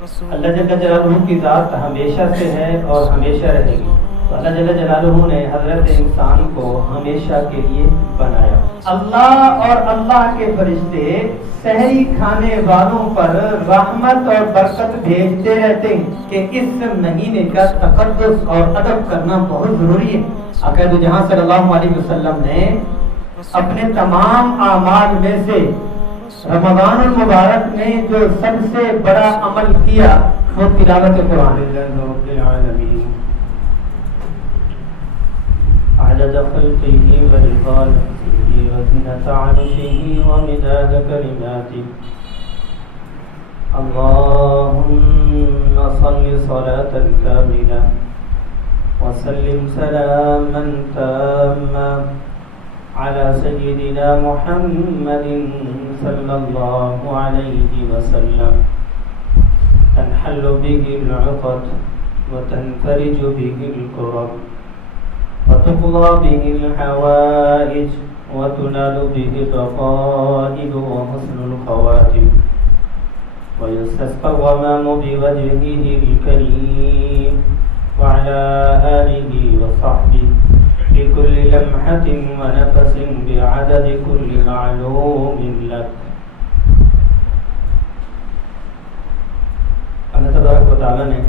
اللہ جل جلالہ کی ذات ہمیشہ سے ہے اور ہمیشہ رہے گی. تو اللہ جل جلالہ نے حضرت انسان کو ہمیشہ کے لیے بنایا. اللہ اور اللہ کے فرشتے سحری کھانے والوں پر رحمت اور برکت بھیجتے رہتے ہیں کہ اس مہینے کا تقدس اور ادب کرنا بہت ضروری ہے. عقائد جہاں صلی اللہ علیہ وسلم نے اپنے تمام اعمال میں سے رمضان المبارک میں جو سب سے بڑا عمل کیا وہ تلاوت قرآن. عدد خلقه ورضا نفسه وزنة عرشه ومداد كلماته. اللهم صل صلاة كاملة وسلم سلاما تاما على سيدنا محمد صلى الله عليه وسلم تنحل به العقد وتنفرج به الكرب وتقضى به الحوائج وتنال به الرقائب وحسن الخواتم ويستسقى الغمام بوجهه الكريم وعلى آله وصحبه بكل لمحة ونفس بعدد كل معلوم لك. اللہ تبارک و تعالی نے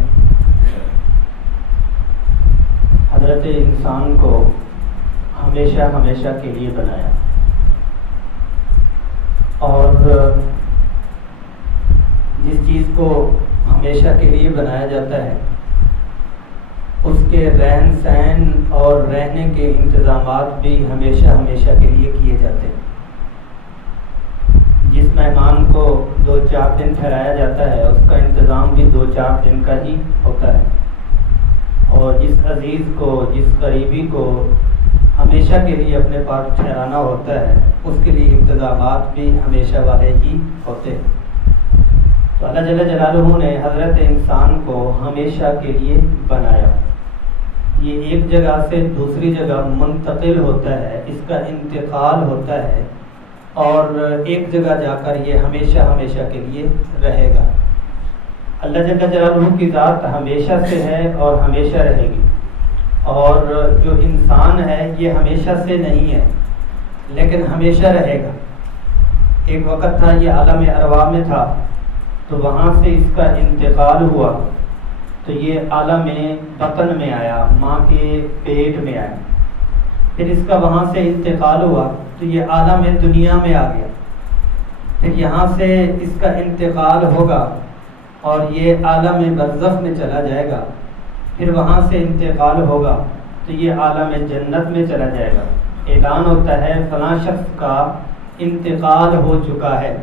حضرت انسان کو ہمیشہ ہمیشہ کے لیے بنایا اور جس چیز کو ہمیشہ کے لیے بنایا جاتا ہے اس کے رہن سہن اور رہنے کے انتظامات بھی ہمیشہ ہمیشہ کے لیے کیے جاتے ہیں. جس مہمان کو 2-4 دن ٹھہرایا جاتا ہے اس کا انتظام بھی 2-4 دن کا ہی ہوتا ہے اور جس عزیز کو جس قریبی کو ہمیشہ کے لیے اپنے پاس ٹھہرانا ہوتا ہے اس کے لیے انتظامات بھی ہمیشہ والے ہی ہوتے ہیں. تو اللہ جل جلالہ نے حضرت انسان کو ہمیشہ کے لیے بنایا. یہ ایک جگہ سے دوسری جگہ منتقل ہوتا ہے, اس کا انتقال ہوتا ہے اور ایک جگہ جا کر یہ ہمیشہ ہمیشہ کے لیے رہے گا. اللہ جل جلالہ کی ذات ہمیشہ سے ہے اور ہمیشہ رہے گی اور جو انسان ہے یہ ہمیشہ سے نہیں ہے لیکن ہمیشہ رہے گا. ایک وقت تھا یہ عالم ارواح میں تھا تو وہاں سے اس کا انتقال ہوا تو یہ عالم بطن میں آیا, ماں کے پیٹ میں آیا. پھر اس کا وہاں سے انتقال ہوا تو یہ عالم دنیا میں آ گیا. پھر یہاں سے اس کا انتقال ہوگا اور یہ عالم برزخ میں چلا جائے گا. پھر وہاں سے انتقال ہوگا تو یہ عالم جنت میں چلا جائے گا. اعلان ہوتا ہے فلاں شخص کا انتقال ہو چکا ہے.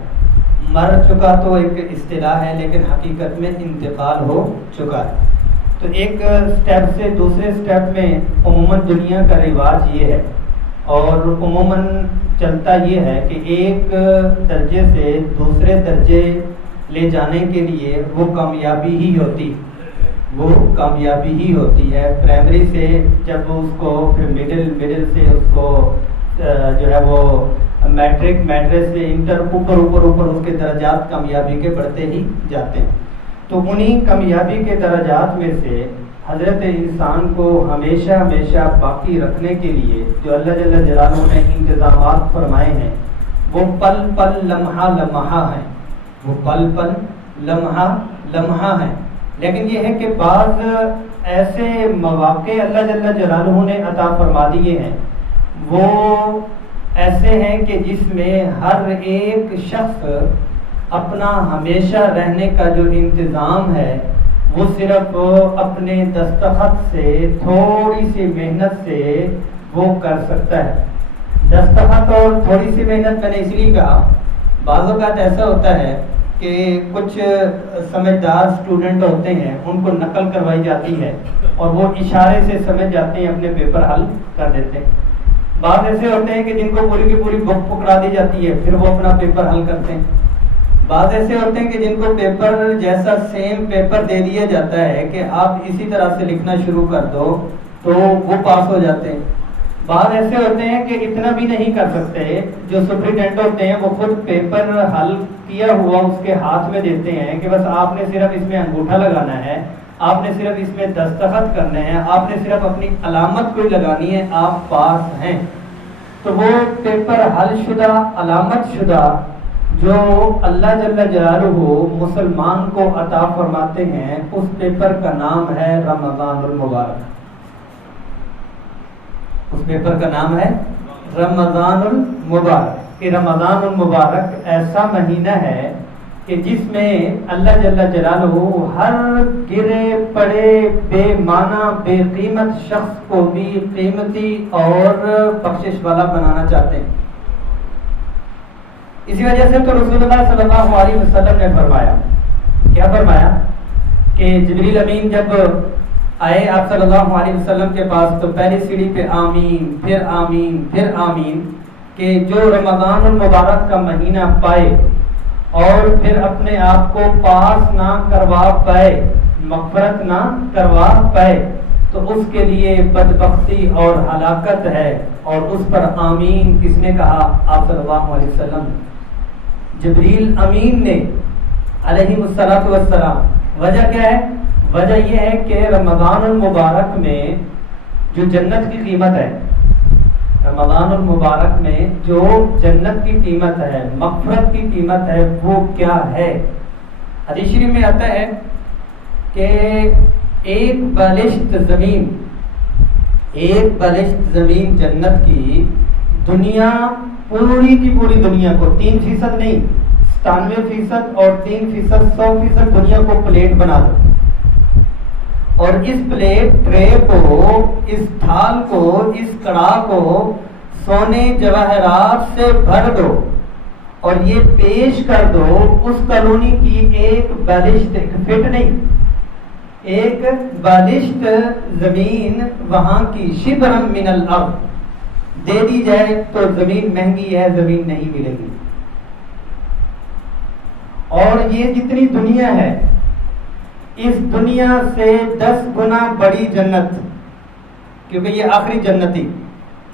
مر چکا تو ایک اصطلاح ہے لیکن حقیقت میں انتقال ہو چکا ہے. تو ایک سٹیپ سے دوسرے سٹیپ میں عموماً دنیا کا رواج یہ ہے اور عموماً چلتا یہ ہے کہ ایک درجے سے دوسرے درجے لے جانے کے لیے وہ کامیابی ہی ہوتی ہے. پرائمری سے جب اس کو پھر مڈل سے اس کو جو ہے وہ میٹرک سے انٹر اوپر اس کے درجات کامیابی کے بڑھتے ہی جاتے ہیں. تو انہی کامیابی کے درجات میں سے حضرت انسان کو ہمیشہ ہمیشہ باقی رکھنے کے لیے جو اللہ جل جلالہ نے انتظامات فرمائے ہیں وہ پل پل لمحہ لمحہ ہیں. وہ پل پل لمحہ لمحہ ہیں. لیکن یہ ہے کہ بعض ایسے مواقع اللہ جل جلالہ نے عطا فرما دیے ہیں وہ ایسے ہیں کہ جس میں ہر ایک شخص اپنا ہمیشہ رہنے کا جو انتظام ہے وہ صرف اپنے دستخط سے تھوڑی سی محنت سے وہ کر سکتا ہے. دستخط اور تھوڑی سی محنت میں نے اس لیے کہا, بعض اوقات ایسا ہوتا ہے کہ کچھ سمجھدار اسٹوڈنٹ ہوتے ہیں ان کو نقل کروائی جاتی ہے اور وہ اشارے سے سمجھ جاتے ہیں, اپنے پیپر حل کر دیتے ہیں. بعض ایسے ہوتے ہیں کہ جن کو پوری کی پوری بک پکڑا دی جاتی ہے پھر وہ اپنا پیپر حل کرتے ہیں. بعض ایسے ہوتے ہیں کہ جن کو پیپر جیسا سیم پیپر دے دیا جاتا ہے کہ آپ اسی طرح سے لکھنا شروع کر دو تو وہ پاس ہو جاتے ہیں. بعض ایسے ہوتے ہیں کہ اتنا بھی نہیں کر سکتے، جو سپرنٹینڈنٹ ہوتے ہیں وہ خود پیپر حل کیا ہوا اس کے ہاتھ میں دیتے ہیں کہ بس آپ نے صرف اس میں انگوٹھا لگانا ہے، آپ نے صرف اس میں دستخط کرنے ہیں، آپ نے صرف اپنی علامت کوئی لگانی ہے، آپ پاس ہیں۔ تو وہ پیپر حل شدہ، علامت شدہ جو اللہ جل جلالہ مسلمان کو عطا فرماتے ہیں، اس پیپر کا نام ہے رمضان المبارک۔ اس پیپر کا نام ہے رمضان المبارک کہ رمضان المبارک ایسا مہینہ ہے کہ جس میں اللہ جل جلالہ ہر گرے پڑے بے معنی بے قیمت شخص کو بھی قیمتی اور بخشش والا بنانا چاہتے ہیں۔ اسی وجہ سے تو رسول اللہ صلی اللہ علیہ وسلم نے فرمایا، کیا فرمایا کہ جبریل امین جب آئے آپ صلی اللہ علیہ وسلم کے پاس تو پہلی سیڑھی پہ آمین پھر آمین پھر آمین، کہ جو رمضان المبارک کا مہینہ پائے اور پھر اپنے آپ کو پاس نہ کروا پائے، مغفرت نہ کروا پائے، تو اس کے لیے بدبختی اور ہلاکت ہے۔ اور اس پر آمین کس نے کہا؟ آپ صلی اللہ علیہ وسلم، جبریل امین نے علیہ الصلوۃ والسلام۔ وجہ کیا ہے؟ وجہ یہ ہے کہ رمضان المبارک میں جو جنت کی قیمت ہے، رمضان المبارک میں جو جنت کی قیمت ہے، مغفرت کی قیمت ہے، وہ کیا ہے؟ حدیث شریف میں آتا ہے کہ ایک بالشت زمین جنت کی دنیا پوری کی پوری دنیا کو 3% نہیں 97% اور 3% 100% دنیا کو پلیٹ بنا دو، اور اس پلیٹ ٹرے کو، اس تھال کو، اس کڑاہ کو سونے جواہرات سے بھر دو اور یہ پیش کر دو اس کالونی کی ایک بالشت، ایک فٹ نہیں، ایک بالشت زمین وہاں کی شبرم من الارض دے دی جائے تو زمین مہنگی ہے، زمین نہیں ملے گی۔ اور یہ جتنی دنیا ہے، اس دنیا سے 10 گنا بڑی جنت، کیونکہ یہ آخری جنتی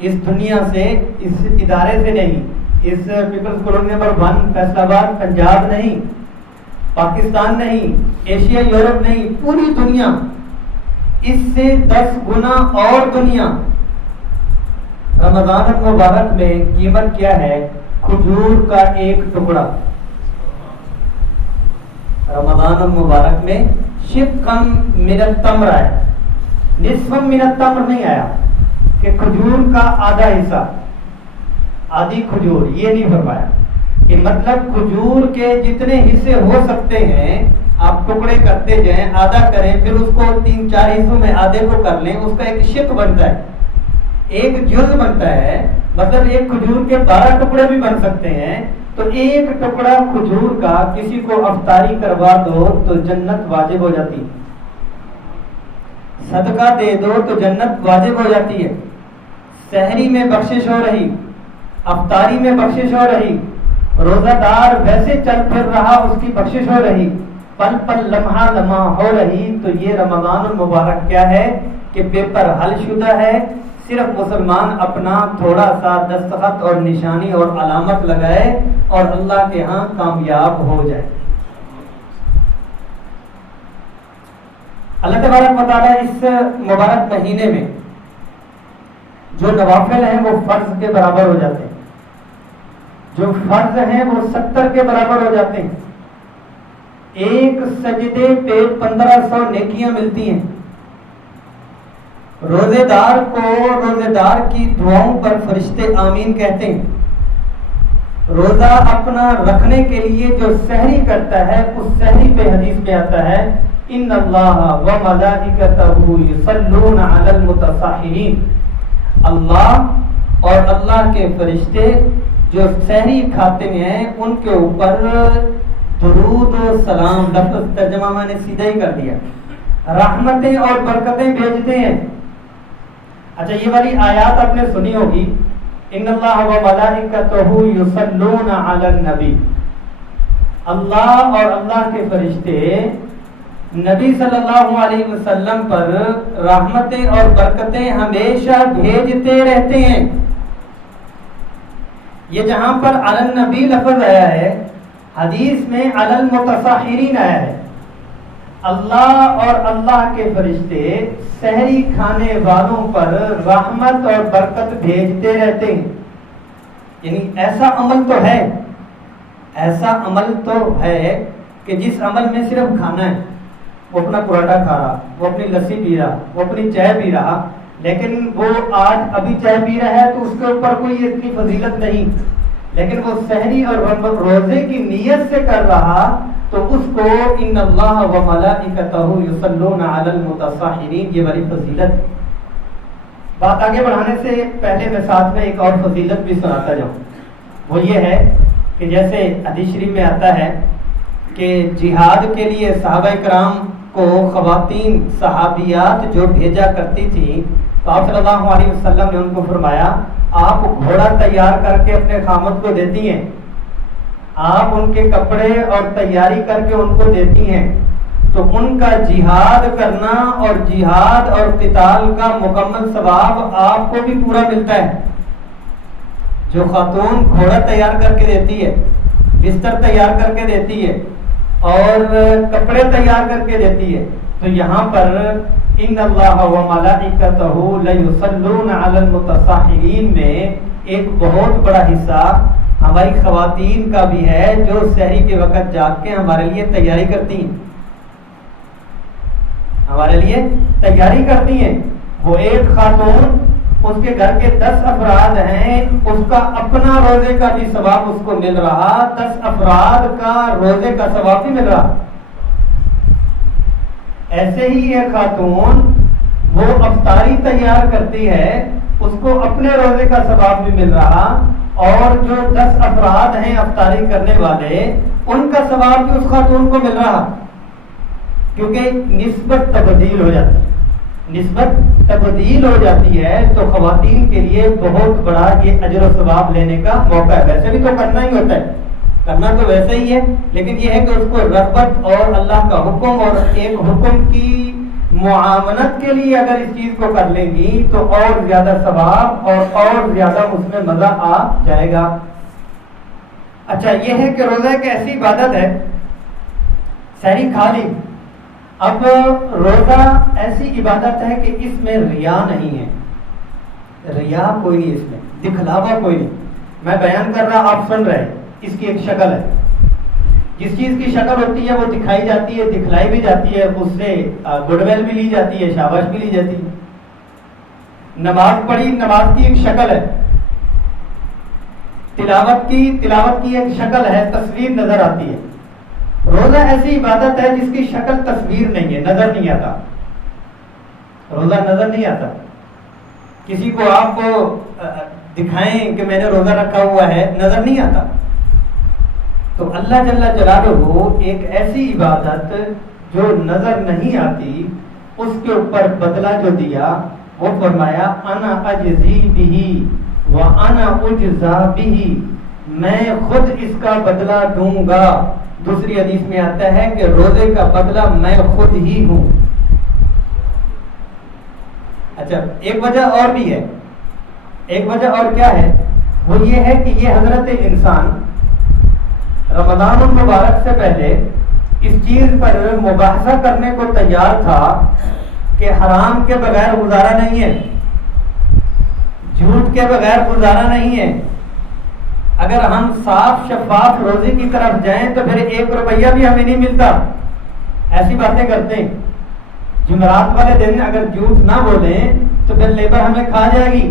اس دنیا سے، اس ادارے سے نہیں، اس پیپلز کالونی نمبر 1 فیصل آباد پنجاب نہیں، پاکستان نہیں، ایشیا یورپ نہیں، پوری دنیا، اس سے 10 گنا اور دنیا۔ رمضان المبارک میں قیمت کیا ہے؟ کھجور کا ایک ٹکڑا۔ رمضان المبارک میں شقم من التمر ہے، نصف من التمر نہیں آیا کہ کھجور کا آدھا حصہ، آدھی کھجور، یہ نہیں فرمایا کہ مطلب کھجور کے جتنے حصے ہو سکتے ہیں آپ ٹکڑے کرتے جائیں، آدھا کریں، پھر اس کو 3-4 حصوں میں آدھے کو کر لیں، اس کا ایک شق بنتا ہے، ایک جز بنتا ہے، مطلب ایک کھجور کے 12 ٹکڑے بھی بن سکتے ہیں۔ تو ایک ٹکڑا کھجور کا کسی کو افطاری کروا دو تو جنت واجب ہو جاتی، صدقہ دے دو تو جنت واجب ہو جاتی ہے، سحری میں بخشش ہو رہی، افطاری میں بخشش ہو رہی، روزہ دار ویسے چل پھر رہا اس کی بخشش ہو رہی، پل پل لمحہ لمحہ ہو رہی۔ تو یہ رمضان المبارک کیا ہے کہ پیپر حل شدہ ہے، صرف مسلمان اپنا تھوڑا سا دستخط اور نشانی اور علامت لگائے اور اللہ کے ہاں کامیاب ہو جائے۔ اللہ تبارک و تعالیٰ اس مبارک مہینے میں جو نوافل ہیں وہ فرض کے برابر ہو جاتے ہیں، جو فرض ہیں وہ 70 کے برابر ہو جاتے ہیں، ایک سجدے پہ 1500 نیکیاں ملتی ہیں۔ روزے دار کو روزے دار کی دعاؤں پر فرشتے آمین کہتے ہیں۔ روزہ اپنا رکھنے کے لیے جو سحری کرتا ہے اس سحری پہ حدیث میں آتا ہے ان اللہ و ملائکتہ یصلون علی المتصحرین، اللہ اور اللہ کے فرشتے جو سحری کھاتے ہیں ان کے اوپر درود و سلام، لفظ ترجمہ میں نے سیدھا ہی کر دیا، رحمتیں اور برکتیں بھیجتے ہیں۔ اچھا یہ والی آیات آپ نے سنی ہوگی، ان اللہ و ملائکتہ یصلون علی النبی، اللہ اور اللہ کے فرشتے نبی صلی اللہ علیہ وسلم پر رحمتیں اور برکتیں ہمیشہ بھیجتے رہتے ہیں. یہ جہاں پر علی النبی لفظ آیا ہے، حدیث میں علی المتصاحرین آیا ہے. اللہ اور اللہ کے فرشتے سحری کھانے والوں پر رحمت اور برکت بھیجتے رہتے ہیں. یعنی ایسا عمل تو ہے کہ جس عمل میں صرف کھانا ہے، وہ اپنا پراٹھا کھا رہا، وہ اپنی لسی پی رہا، وہ اپنی چائے پی رہا، لیکن وہ آج ابھی چائے پی رہا ہے تو اس کے اوپر کوئی اتنی فضیلت نہیں، لیکن وہ سحری اور روزے کی نیت سے کر رہا تو اس کو ان اللہ و ملائکتہ یصلون علی المتصاحرین، یہ بڑی فضیلت. بات آگے بڑھانے سے پہلے میں ساتھ میں ایک اور فضیلت بھی سناتا جاؤں. وہ یہ ہے کہ جیسے حدیث شریف میں آتا ہے کہ جہاد کے لیے صحابہ کرام کو خواتین صحابیات جو بھیجا کرتی تھی تو آپ صلی اللہ علیہ وسلم نے ان کو فرمایا آپ گھوڑا تیار کر کے اپنے خامد کو دیتی ہیں، آپ ان کے کپڑے اور تیاری کر کے ان کو دیتی ہیں، تو ان کا جہاد کرنا اور جہاد اور قتال کا مکمل ثواب آپ کو بھی پورا ملتا ہے. جو خاتون گھوڑا تیار کر کے دیتی ہے، بستر تیار کر کے دیتی ہے اور کپڑے تیار کر کے دیتی ہے، تو یہاں پر ان اللہ و ملائکتہ لیصلون علی المتصاحرین میں ایک بہت بڑا حصہ ہماری خواتین کا بھی ہے جو سحری کے وقت جاگ کے ہمارے لیے تیاری کرتی ہیں، ہمارے لیے تیاری کرتی ہیں. وہ ایک خاتون، اس کے گھر کے 10 افراد ہیں، اس کا اپنا روزے کا بھی ثواب اس کو مل رہا، 10 افراد کا روزے کا ثواب بھی مل رہا. ایسے ہی یہ خاتون وہ افطاری تیار کرتی ہے، اس کو اپنے روزے کا ثواب بھی مل رہا، اور جو 10 افراد ہیں افطاری کرنے والے ان کا ثواب بھی اس خاتون کو مل رہا، کیونکہ نسبت تبدیل ہو جاتی ہے. نسبت تبدیل ہو جاتی ہے تو خواتین کے لیے بہت بڑا یہ اجر و ثواب لینے کا موقع ہے. ویسے بھی تو کرنا ہی ہوتا ہے، کرنا تو ویسے ہی ہے، لیکن یہ ہے کہ اس کو رغبت اور اللہ کا حکم اور ایک حکم کی معاونت کے لیے اگر اس چیز کو کر لیں گی تو اور زیادہ ثواب اور زیادہ اس میں مزہ آ جائے گا. اچھا، یہ ہے کہ روزہ ایک ایسی عبادت ہے، سحری کھا لی. اب روزہ ایسی عبادت ہے کہ اس میں ریا نہیں ہے، ریا کوئی نہیں، اس میں دکھلاوا کوئی نہیں. میں بیان کر رہا، آپ سن رہے، اس کی ایک شکل ہے. جس چیز کی شکل ہوتی ہے وہ دکھائی جاتی ہے، دکھلائی بھی جاتی ہے، اس سے گڈ ویل بھی لی جاتی ہے، شاباش بھی لی جاتی ہے. نماز پڑھی، نماز کی ایک شکل ہے. تلاوت کی ایک شکل ہے، تصویر نظر آتی ہے. روزہ ایسی عبادت ہے جس کی شکل تصویر نہیں ہے، نظر نہیں آتا. روزہ نظر نہیں آتا. کسی کو آپ کو دکھائیں کہ میں نے روزہ رکھا ہوا ہے، نظر نہیں آتا. تو اللہ جل جلالہ ایک ایسی عبادت جو نظر نہیں آتی، اس کے اوپر بدلہ جو دیا وہ فرمایا انا اجزی بہ وانا اجزا بہ، میں خود اس کا بدلہ دوں گا. دوسری حدیث میں آتا ہے کہ روزے کا بدلہ میں خود ہی ہوں. اچھا، ایک وجہ اور بھی ہے. ایک وجہ اور کیا ہے؟ وہ یہ ہے کہ یہ حضرت انسان رمضان المبارک سے پہلے اس چیز پر مباحثہ کرنے کو تیار تھا کہ حرام کے بغیر گزارا نہیں ہے، جھوٹ کے بغیر گزارا نہیں ہے. اگر ہم صاف شفاف روزے کی طرف جائیں تو پھر 1 روپیہ بھی ہمیں نہیں ملتا. ایسی باتیں کرتے ہیں. جمعرات والے دن اگر جھوٹ نہ بولیں تو پھر لیبر ہمیں کھا جائے گی،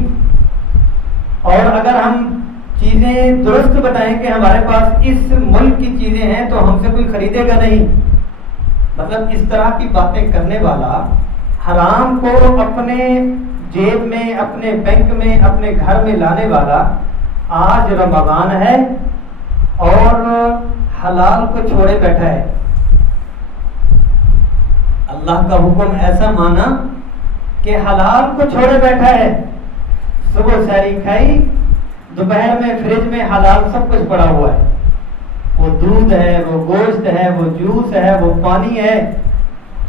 اور اگر ہم چیزیں درست بتائیں کہ ہمارے پاس اس ملک کی چیزیں ہیں تو ہم سے کوئی خریدے گا نہیں. مطلب اس طرح کی باتیں کرنے والا، حرام کو اپنے جیب میں، اپنے بینک میں، اپنے گھر میں لانے والا، آج رمضان ہے اور حلال کو چھوڑے بیٹھا ہے. اللہ کا حکم ایسا مانا کہ حلال کو چھوڑے بیٹھا ہے. صبح سحری کھائی، دوپہر میں فریج میں حلال سب کچھ پڑا ہوا ہے. وہ دودھ ہے، وہ گوشت ہے، وہ جوس ہے، وہ پانی ہے،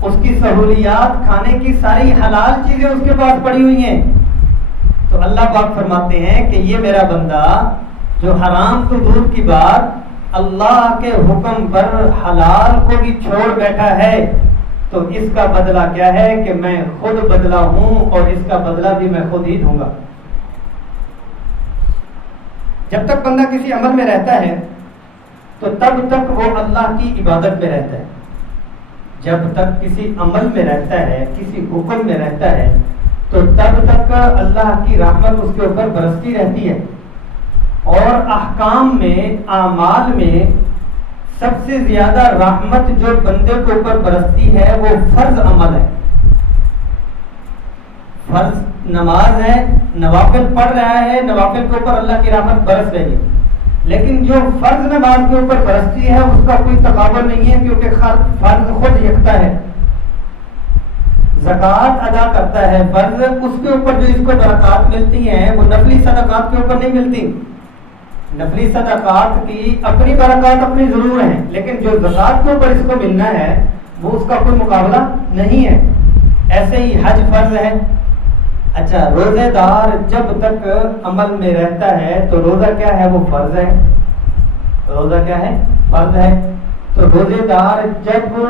اس کی سہولیات، کھانے کی ساری حلال چیزیں اس کے پاس پڑی ہوئی ہیں. تو اللہ پاک فرماتے ہیں کہ یہ میرا بندہ جو حرام تو دور کی بات اللہ کے حکم پر حلال کو بھی چھوڑ بیٹھا ہے، تو اس کا بدلہ کیا ہے کہ میں خود بدلہ ہوں اور اس کا بدلہ بھی میں خود ہی دوں گا. جب تک بندہ کسی عمل میں رہتا ہے تو تب تک وہ اللہ کی عبادت میں رہتا ہے. جب تک کسی عمل میں رہتا ہے، کسی حکم میں رہتا ہے، تو تب تک اللہ کی رحمت اس کے اوپر برستی رہتی ہے. اور احکام میں، اعمال میں سب سے زیادہ رحمت جو بندے کے اوپر برستی ہے وہ فرض عمل ہے. فرض نماز ہے، نوافل پڑھ رہا ہے، نوافل کے اوپر اللہ کی رحمت برس رہی ہے. لیکن جو فرض نماز کے اوپر برستی ہے اس کا کوئی تقابل نہیں ہے، کیونکہ فرض خود یکتا ہے. زکوٰۃ ادا کرتا ہے فرض، اس کے اوپر جو اس کو برکات ملتی ہیں وہ نفلی صدقات کے اوپر نہیں ملتی. نفلی صدقات کی اپنی برکات اپنی ضرور ہیں، لیکن جو زکوٰۃ کے اوپر اس کو ملنا ہے وہ اس کا کوئی مقابلہ نہیں ہے. ایسے ہی حج فرض ہے. اچھا، روزے دار جب تک عمل میں رہتا ہے تو روزہ کیا ہے؟ وہ فرض ہے. روزہ کیا ہے؟ فرض ہے. تو روزے دار جب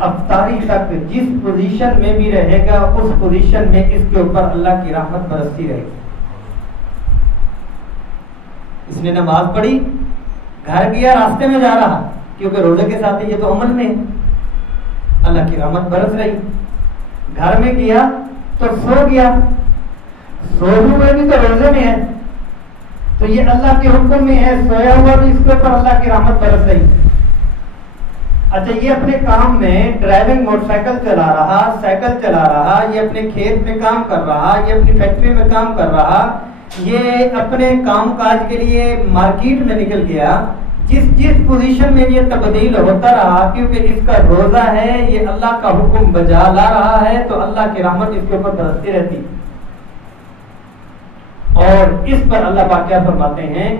افطاری تک جس پوزیشن میں بھی رہے گا اس پوزیشن میں اس کے اوپر اللہ کی رحمت برستی رہے گی. اس نے نماز پڑھی، گھر گیا، راستے میں جا رہا، کیونکہ روزے کے ساتھ یہ تو عمل میں اللہ کی رحمت برس رہی. گھر میں گیا تو سو گیا، سوئے ہوئے بھی تو روزے میں ہے، تو یہ اللہ کے حکم میں ہے، سویا ہوا بھی اس کے اوپر اللہ کی رحمت برس رہی. اچھا، یہ اپنے کام میں ڈرائیونگ موٹر سائیکل چلا رہا، سائیکل چلا رہا، یہ اپنے کھیت میں کام کر رہا، یہ اپنی فیکٹری میں کام کر رہا، یہ اپنے کام کاج کے لیے مارکیٹ میں نکل گیا. جس پوزیشن میں یہ تبدیل ہوتا رہا، کیونکہ اس کا روزہ ہے، یہ اللہ کا حکم بجا لا رہا ہے، تو اللہ کی رحمت اس کے اوپر برستی رہتی. اور اس پر اللہ پاک کیا فرماتے ہیں؟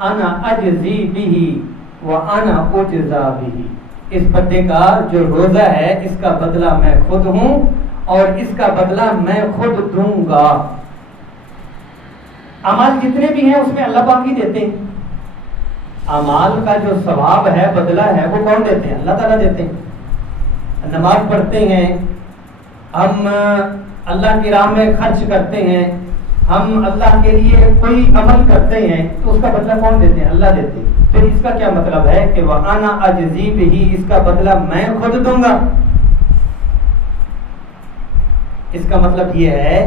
انا اجزی بہ وانا اجزا بہ. اس بندے کا جو روزہ ہے اس کا بدلہ میں خود ہوں اور اس کا بدلہ میں خود دوں گا. اعمال جتنے بھی ہیں اس میں اللہ پاک ہی دیتے ہیں. اعمال کا جو ثواب ہے، بدلہ ہے، وہ کون دیتے ہیں؟ اللہ تعالیٰ دیتے ہیں. نماز پڑھتے ہیں ہم، اللہ کی راہ میں خرچ کرتے ہیں ہم، اللہ کے لیے کوئی عمل کرتے ہیں، تو اس کا بدلہ کون دیتے ہیں؟ اللہ دیتے ہیں. پھر اس کا کیا مطلب ہے کہ وَأَنَا أَجْزِي بِهِ، اس کا بدلہ میں خود دوں گا. اس کا مطلب یہ ہے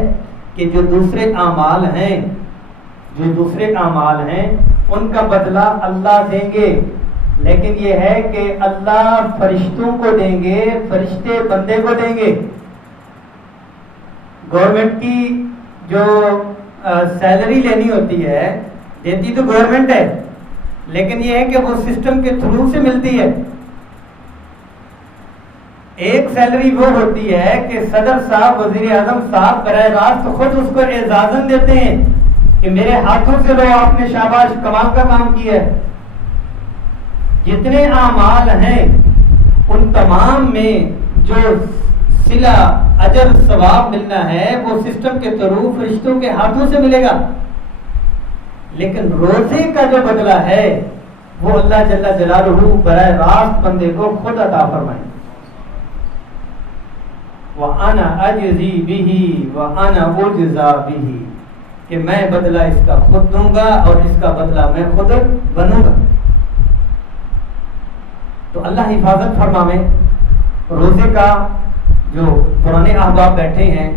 کہ جو دوسرے اعمال ہیں، ان کا بدلہ اللہ دیں گے، لیکن یہ ہے کہ اللہ فرشتوں کو دیں گے، فرشتے بندے کو دیں گے. گورنمنٹ کی جو سیلری لینی ہوتی ہے، دیتی تو گورنمنٹ ہے، لیکن یہ ہے کہ وہ سسٹم کے تھرو سے ملتی ہے. ایک سیلری وہ ہوتی ہے کہ صدر صاحب، وزیر اعظم صاحب براہ راست خود اس کو اعزازاً دیتے ہیں کہ میرے ہاتھوں سے لو، آپ نے شاباش، کمال کا کام کیا ہے. جتنے اعمال ہیں ان تمام میں جو صلہ، اجر، ثواب ملنا ہے وہ سسٹم کے تھرو فرشتوں کے ہاتھوں سے ملے گا. لیکن روزے کا جو بدلہ ہے وہ اللہ جل جلالہ براہ راست بندے کو خود عطا فرمائے. وَأَنَا أَجْزِي بِهِ وَأَنَا أُجْزَى بِهِ، کہ میں بدلہ اس کا خود دوں گا اور اس کا بدلہ میں خود بنوں گا. تو اللہ حفاظت فرماوے. روزے کا جو پرانے احباب بیٹھے ہیں،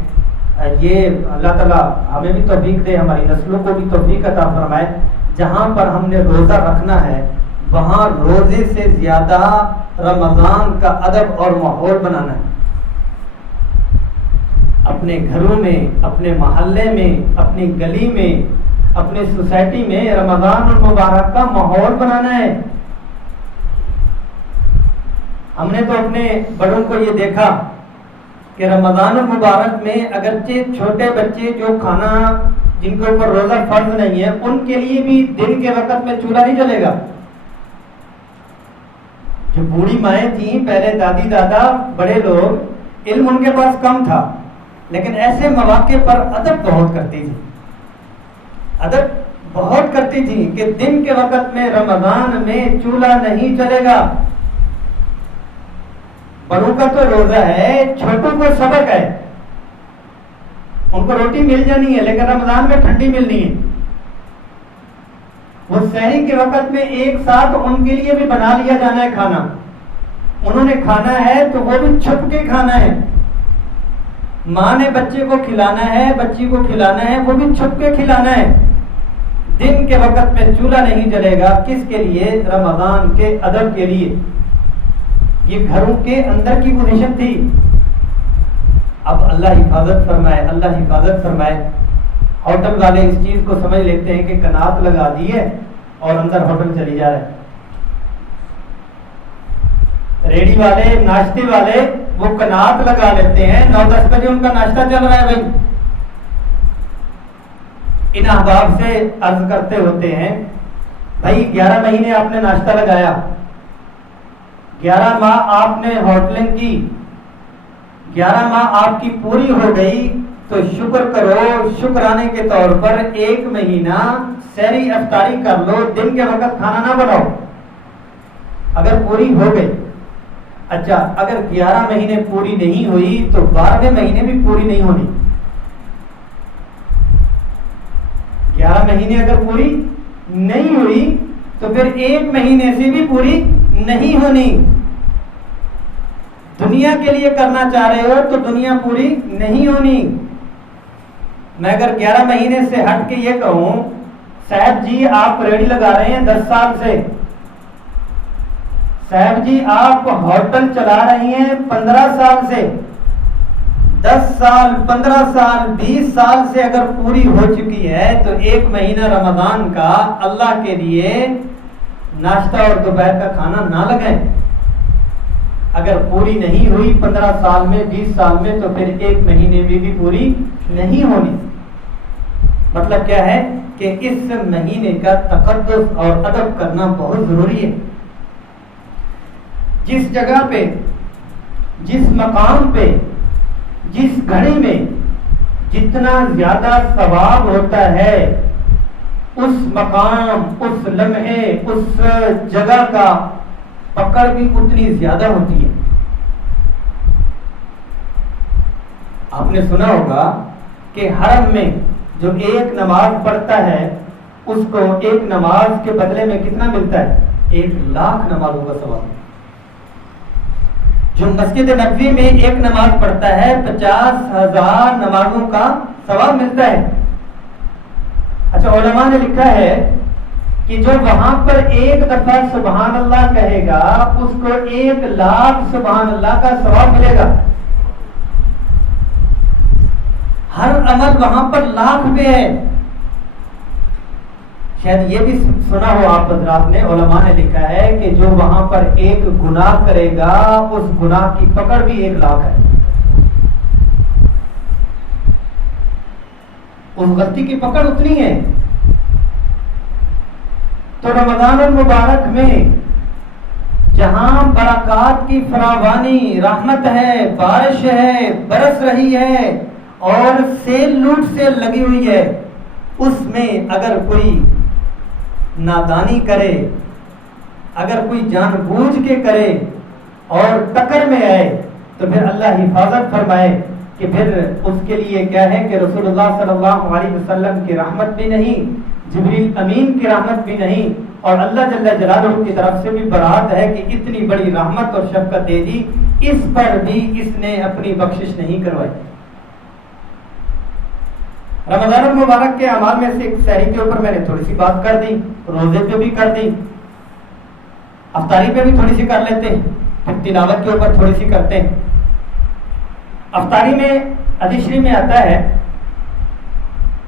یہ اللہ تعالیٰ ہمیں بھی توفیق دے، ہماری نسلوں کو بھی توفیق عطا فرمائے. جہاں پر ہم نے روزہ رکھنا ہے وہاں روزے سے زیادہ رمضان کا ادب اور ماحول بنانا ہے. اپنے گھروں میں، اپنے محلے میں، اپنی گلی میں، اپنے سوسائٹی میں رمضان المبارک کا ماحول بنانا ہے. ہم نے تو اپنے بڑوں کو یہ دیکھا کہ رمضان المبارک میں اگرچہ چھوٹے بچے جو کھانا، جن کے اوپر روزہ فرض نہیں ہے، ان کے لیے بھی دن کے وقت میں چولہا نہیں جلے گا. جو بوڑھی مائیں تھیں پہلے، دادی دادا بڑے لوگ، علم ان کے پاس کم تھا، لیکن ایسے مواقع پر ادب بہت کرتی تھی، ادب بہت کرتی تھی کہ دن کے وقت میں رمضان میں چولہا نہیں چلے گا. بڑوں کا تو روزہ ہے، چھوٹوں کو سبق ہے، ان کو روٹی مل جانی ہے لیکن رمضان میں ٹھنڈی ملنی ہے. وہ سحری کے وقت میں ایک ساتھ ان کے لیے بھی بنا لیا جانا ہے کھانا. انہوں نے کھانا ہے تو وہ بھی چھپ کے کھانا ہے. ماں نے بچے کو کھلانا ہے، بچی کو کھلانا ہے، وہ بھی چھپ کے کھلانا ہے. دن کے وقت میں چولہا نہیں جلے گا. کس کے لیے؟ رمضان کے ادب کے لیے. یہ گھروں کے اندر کی پوزیشن تھی. اب اللہ حفاظت فرمائے، اللہ حفاظت فرمائے. ہوٹل والے اس چیز کو سمجھ لیتے ہیں کہ کنات لگا دی ہے اور اندر ہوٹل چلی جا رہا ہے. ریڑی والے، ناشتے والے وہ کنات لگا لیتے ہیں، 9-10 بجے ان کا ناشتہ چل رہا ہے. بھائی ان احباب سے عرض کرتے ہوتے ہیں، بھائی 11 مہینے آپ نے ناشتہ لگایا، 11 ماہ آپ نے ہوٹلنگ کی، 11 ماہ آپ کی پوری ہو گئی، تو شکر کرو. شکرانے کے طور پر 1 مہینہ سحری افطاری کر لو، دن کے وقت کھانا نہ بناؤ اگر پوری ہو گئی. اچھا اگر 11 مہینے پوری نہیں ہوئی تو 12ویں مہینے بھی پوری نہیں ہونی. 11 مہینے اگر پوری نہیں ہوئی تو پھر 1 مہینے سے بھی پوری نہیں ہونی. دنیا کے لیے کرنا چاہ رہے ہو تو دنیا پوری نہیں ہونی. میں اگر 11 مہینے سے ہٹ کے یہ کہوں، صاحب جی آپ ریڑی لگا رہے ہیں 10 سال سے، صاحب جی آپ ہوٹل چلا رہی ہیں 15 سال سے، 10 سال 15 سال 20 سال سے اگر پوری ہو چکی ہے تو 1 مہینہ رمضان کا اللہ کے لیے ناشتہ اور دوپہر کا کھانا نہ لگائیں. اگر پوری نہیں ہوئی 15 سال میں 20 سال میں تو پھر 1 مہینے میں بھی پوری نہیں ہونی. مطلب کیا ہے کہ اس مہینے کا تقدس اور ادب کرنا بہت ضروری ہے. جس جگہ پہ، جس مقام پہ، جس گھڑی میں جتنا زیادہ ثواب ہوتا ہے، اس مقام، اس لمحے، اس جگہ کا پکڑ بھی اتنی زیادہ ہوتی ہے. آپ نے سنا ہوگا کہ حرم میں جو ایک نماز پڑھتا ہے اس کو ایک نماز کے بدلے میں کتنا ملتا ہے؟ 1,00,000 نمازوں کا ثواب. جو مسجد نبوی میں ایک نماز پڑھتا ہے 50,000 نمازوں کا ثواب ملتا ہے. اچھا علماء نے لکھا ہے کہ جو وہاں پر ایک دفعہ سبحان اللہ کہے گا اس کو 1,00,000 سبحان اللہ کا ثواب ملے گا. ہر عمل وہاں پر 1,00,000 پہ ہے. شاید یہ بھی سنا ہو آپ حضرات نے، علماء نے لکھا ہے کہ جو وہاں پر ایک گناہ کرے گا اس گناہ کی پکڑ بھی 1,00,000 ہے. اس غلطی کی پکڑ اتنی ہے. تو رمضان المبارک میں جہاں برکات کی فراوانی، رحمت ہے، بارش ہے، برس رہی ہے اور سیل لوٹ سے لگی ہوئی ہے، اس میں اگر کوئی نادانی کرے، اگر کوئی جان بوجھ کے کرے اور ٹکر میں آئے تو پھر اللہ حفاظت فرمائے کہ پھر اس کے لیے کیا ہے کہ رسول اللہ صلی اللہ علیہ وسلم کی رحمت بھی نہیں، جبریل امین کی رحمت بھی نہیں، اور اللہ جل جلالہ کی طرف سے بھی برات ہے کہ اتنی بڑی رحمت اور شفقت دے دی، اس پر بھی اس نے اپنی بخشش نہیں کروائی. رمضان المبارک کے اعمال میں سے ایک سحری کے اوپر میں نے تھوڑی سی بات کر دی، روزے پہ بھی کر دی، افطاری پہ بھی تھوڑی سی کر لیتے ہیں، پھر تلاوت کے اوپر تھوڑی سی کرتے ہیں. افطاری میں حدیث شریف میں آتا ہے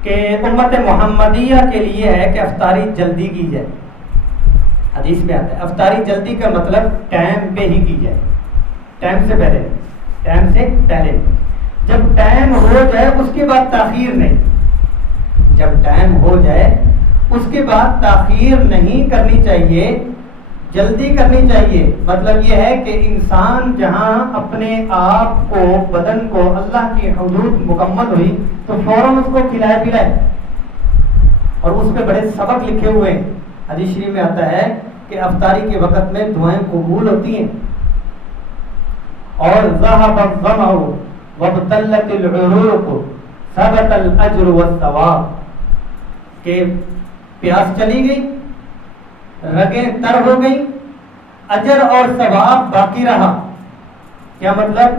کہ امت محمدیہ کے لیے ہے کہ افطاری جلدی کی جائے. حدیث میں آتا ہے افطاری جلدی کا مطلب ٹائم پہ ہی کی جائے، ٹائم سے پہلے، ٹائم سے پہلے. جب ٹائم ہو جائے اس کے بعد تاخیر نہیں، جب ٹائم ہو جائے اس کے بعد تاخیر نہیں کرنی چاہیے. جلدی کرنی چاہیے. مطلب یہ ہے کہ انسان جہاں اپنے آپ کو بدن کو اللہ کی حدود مکمل ہوئی تو فوراً اس کو کھلائے پلائے. اور اس پہ بڑے سبق لکھے ہوئے ہیں. حدیث شریف میں آتا ہے کہ افطاری کے وقت میں دعائیں قبول ہوتی ہیں. اور ذهب الظمأ وابتلت العروق ثبت الاجر والثواب، کہ پیاس چلی گئی، رگیں تر ہو گئی، اجر اور ثواب باقی رہا. کیا مطلب؟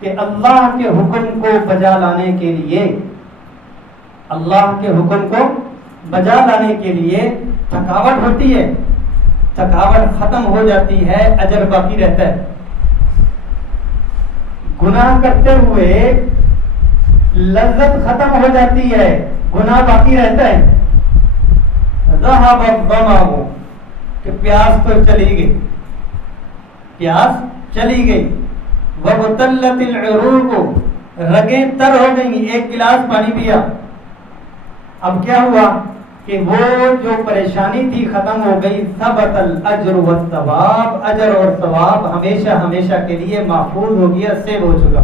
کہ اللہ کے حکم کو بجا لانے کے لیے، اللہ کے حکم کو بجا لانے کے لیے تھکاوٹ ہوتی ہے، تھکاوٹ ختم ہو جاتی ہے، اجر باقی رہتا ہے. گناہ کرتے ہوئے لذت ختم ہو جاتی ہے، گناہ باقی رہتا ہے. ذهب الظمأ، کہ پیاس تو چلی گئی، پیاس چلی گئی. وابتلت العروق، رگیں تر ہو گئی، ایک گلاس پانی پیا. اب کیا ہوا کہ وہ جو پریشانی تھی ختم ہو گئی. ثبت الاجر والثواب، اجر اور ثواب ہمیشہ ہمیشہ کے لیے محفوظ ہو گیا، سیو ہو چکا.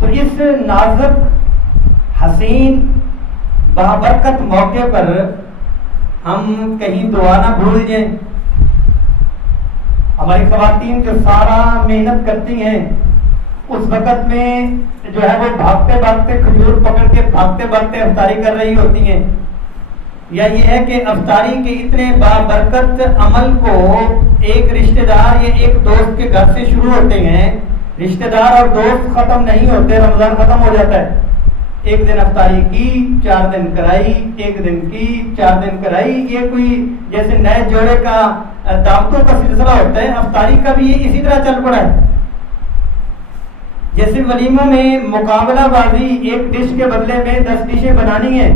تو اس نازک حسین بابرکت موقع پر ہم کہیں دعا نہ بھول جائیں. ہماری خواتین جو سارا محنت کرتی ہیں اس وقت میں جو ہے وہ بھاگتے بھاگتے کھجور پکڑ کے بھاگتے بھاگتے افطاری کر رہی ہوتی ہیں. یا یہ ہے کہ افطاری کے اتنے بابرکت عمل کو ایک رشتہ دار یا ایک دوست کے گھر سے شروع ہوتے ہیں. رشتہ دار اور دوست ختم نہیں ہوتے، رمضان ختم ہو جاتا ہے. ایک دن افطاری کی، 4 دن کرائی، ایک دن کی، 4 دن کرائی. یہ کوئی جیسے نئے جوڑے کا دعوتوں کا سلسلہ ہوتا ہے، افطاری کا بھی یہ اسی طرح چل پڑا ہے. جیسے ولیموں میں مقابلہ بازی، ایک ڈش کے بدلے میں 10 ڈشیں بنانی ہیں.